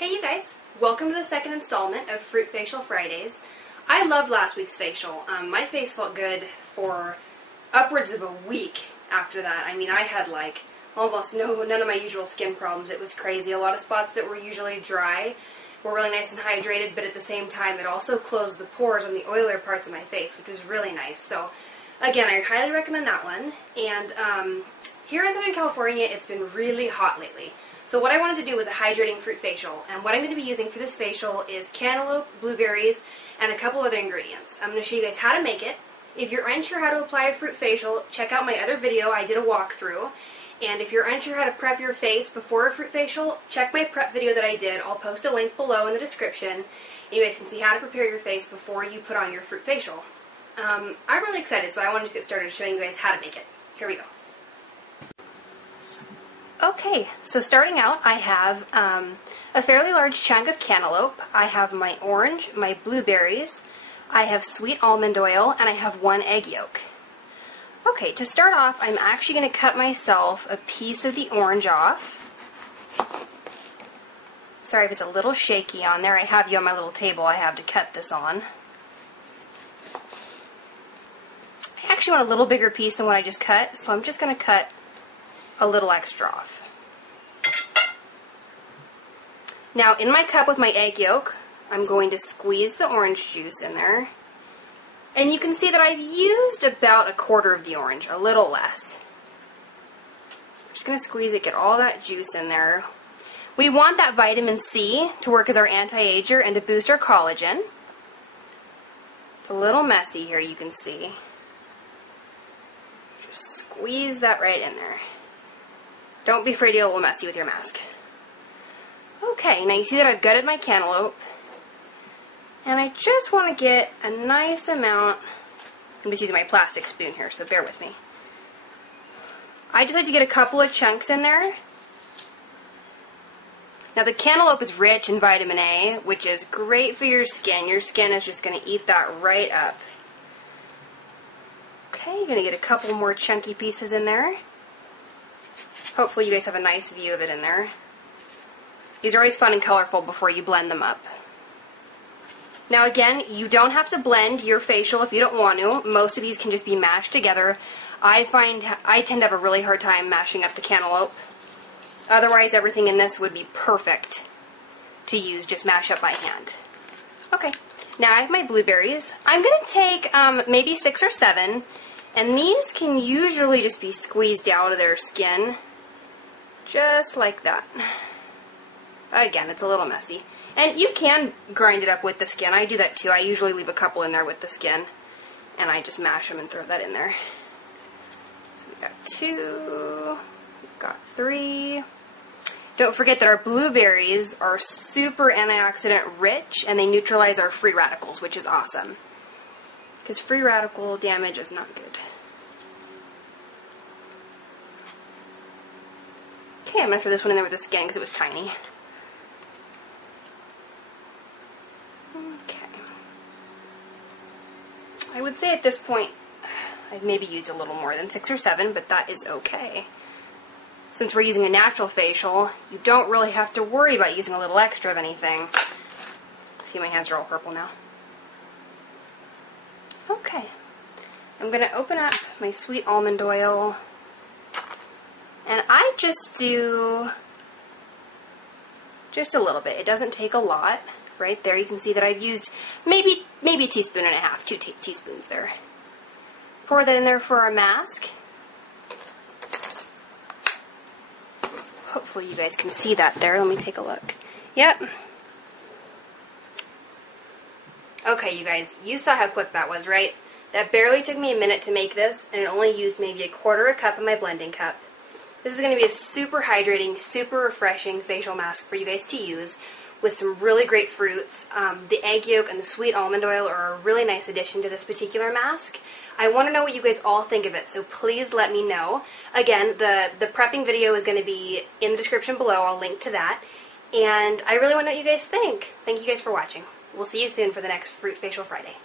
Hey you guys, welcome to the second installment of Fruit Facial Fridays. I loved last week's facial. My face felt good for upwards of a week after that. I mean, I had like almost none of my usual skin problems. It was crazy. A lot of spots that were usually dry were really nice and hydrated, but at the same time it also closed the pores on the oilier parts of my face, which was really nice. So again, I highly recommend that one. And here in Southern California, it's been really hot lately. So what I wanted to do was a hydrating fruit facial, and what I'm going to be using for this facial is cantaloupe, blueberries, and a couple other ingredients. I'm going to show you guys how to make it. If you're unsure how to apply a fruit facial, check out my other video. I did a walkthrough. And if you're unsure how to prep your face before a fruit facial, check my prep video that I did. I'll post a link below in the description. You guys can see how to prepare your face before you put on your fruit facial. I'm really excited, so I wanted to get started showing you guys how to make it. Here we go. Okay, so starting out, I have a fairly large chunk of cantaloupe. I have my orange, my blueberries, I have sweet almond oil, and I have 1 egg yolk. Okay, to start off, I'm actually going to cut myself a piece of the orange off. Sorry if it's a little shaky on there. I have you on my little table I have to cut this on. I actually want a little bigger piece than what I just cut, so I'm just going to cut a little extra off. Now in my cup with my egg yolk, I'm going to squeeze the orange juice in there. And you can see that I've used about 1/4 of the orange, a little less. I'm just going to squeeze it, get all that juice in there. We want that vitamin C to work as our anti-ager and to boost our collagen. It's a little messy here, you can see. Just squeeze that right in there. Don't be afraid to get a little messy with your mask. Okay, now you see that I've gutted my cantaloupe. And I just want to get a nice amount. I'm just using my plastic spoon here, so bear with me. I just like to get a couple of chunks in there. Now the cantaloupe is rich in vitamin A, which is great for your skin. Your skin is just going to eat that right up. Okay, you're going to get a couple more chunky pieces in there. Hopefully you guys have a nice view of it in there. These are always fun and colorful before you blend them up. Now again, you don't have to blend your facial if you don't want to. Most of these can just be mashed together. I tend to have a really hard time mashing up the cantaloupe. Otherwise, everything in this would be perfect to use, just mash up by hand. Okay, now I have my blueberries. I'm going to take maybe 6 or 7, and these can usually just be squeezed out of their skin. Just like that. Again, it's a little messy. And you can grind it up with the skin. I do that too. I usually leave a couple in there with the skin. And I just mash them and throw that in there. So we've got 2. We've got 3. Don't forget that our blueberries are super antioxidant rich and they neutralize our free radicals, which is awesome. Because free radical damage is not good. Okay, I'm going to throw this one in there with the skin because it was tiny. Okay. I would say at this point, I've maybe used a little more than 6 or 7, but that is okay. Since we're using a natural facial, you don't really have to worry about using a little extra of anything. See, my hands are all purple now. Okay. I'm going to open up my sweet almond oil. And I just do just a little bit. It doesn't take a lot. Right there you can see that I've used maybe a teaspoon and a half, 2 teaspoons there. Pour that in there for our mask. Hopefully you guys can see that there. Let me take a look. Yep. Okay, you guys, you saw how quick that was, right? That barely took me a minute to make this, and it only used maybe 1/4 cup of my blending cup. This is going to be a super hydrating, super refreshing facial mask for you guys to use with some really great fruits. The egg yolk and the sweet almond oil are a really nice addition to this particular mask. I want to know what you guys all think of it, so please let me know. Again, the prepping video is going to be in the description below. I'll link to that. And I really want to know what you guys think. Thank you guys for watching. We'll see you soon for the next Fruit Facial Friday.